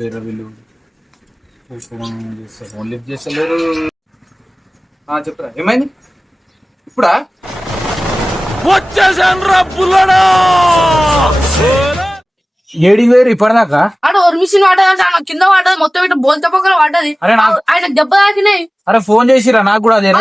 వేరే వీళ్ళు phone lift చేస్తలేరు. చెప్పురా ఏమైంది ఇప్పుడా? ఏడికి వేరు ఇప్పటిదాకా అటు ఒక మిషన్ పడ్డది, కింద పడ్డది, మొత్తం ఇట్లా బోల్త పక్కన పడ్డది. ఆయన దెబ్బ తాకినాయి. అరే ఫోన్ చేసిరా నాకు కూడా అదే.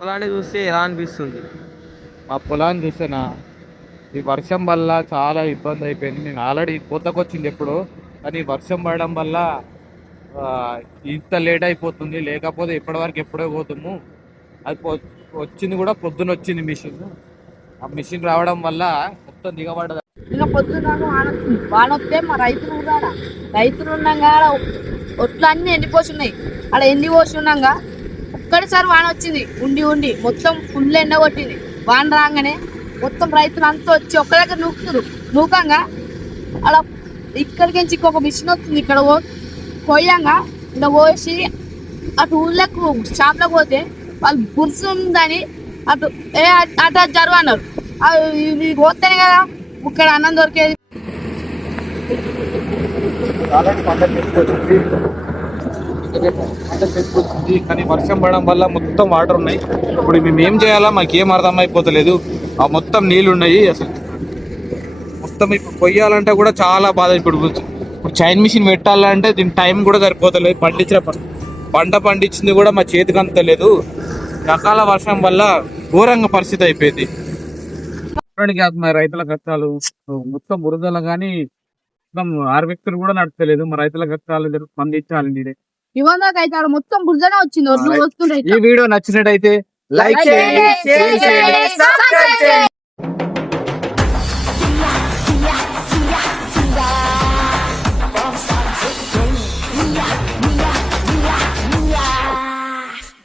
పొలాన్ని చూస్తే ఎలా అనిపిస్తుంది? మా పొలాన్ని చూస్తేనా, ఈ వర్షం వల్ల చాలా ఇబ్బంది అయిపోయింది. నేను ఆల్రెడీ కోతకొచ్చింది ఎప్పుడు, కానీ వర్షం పడడం వల్ల ఆ, ఇంత లేట్ అయిపోతుంది. లేకపోతే ఇప్పటివరకు ఎప్పుడో పోతాము. అది వచ్చింది కూడా పొద్దున వచ్చింది మిషన్. ఆ మిషన్ రావడం వల్ల మొత్తం దిగబడ్డది. ఇంకా పొద్దున్న వాన వచ్చింది. వాన వస్తే మా రైతులు కూడా రైతులు ఉన్నాగా ఒట్లు అన్ని ఎండిపోసి ఉన్నాయి. అలా ఎండిపోసి ఉన్నాగా ఒక్కడిసారి వాన వచ్చింది. ఉండి ఉండి మొత్తం ఫుల్ ఎండ కొట్టింది. వాన రాగానే మొత్తం రైతులు అంతా వచ్చి ఒక్క దగ్గర నూకుతున్నారు. నూకంగా అలా ఇక్కడికి నుంచి ఇంకొక మిషన్ వస్తుంది. ఇక్కడ పోయాంగా ఇలా పోసి అటు ఊళ్ళకు షాప్లోకి పోతే వాళ్ళు గుర్సు ఉందని అటు అటు జరువు అన్నారు. ఇవి పోతేనే కదా ఇక్కడ అన్నం దొరికేది. ఆల్రెడీ పంట చెప్పుకొచ్చింది, కానీ వర్షం పడడం వల్ల మొత్తం వాటర్ ఉన్నాయి. ఇప్పుడు మేము ఏం చేయాలా మాకు ఏం అర్థం అయిపోతలేదు. ఆ మొత్తం నీళ్ళు ఉన్నాయి. అసలు మొత్తం ఇప్పుడు కొయ్యాలంటే కూడా చాలా బాధ. ఇప్పుడు చైన్ మిషన్ పెట్టాలంటే దీని టైం కూడా సరిపోతలేదు. పంట పండించింది కూడా మా చేతికి అందలేదు. రకాల వర్షం వల్ల ఘోరంగా పరిస్థితి అయిపోయింది. మా రైతుల కష్టాలు మొత్తం బురదలు కానీ మొత్తం హార్వెస్టర్ కూడా నడతలేదు. మా రైతుల కష్టాలు స్పందించాలి. ఇవాళకైతే ఆడ మొత్తం బురదనే వచ్చింది. ఒడ్లు వస్తుంటాయి. ఈ వీడియో నచ్చినట్టయితే లైక్ చేయండి, షేర్ చేయండి, సబ్స్క్రైబ్ చేయండి.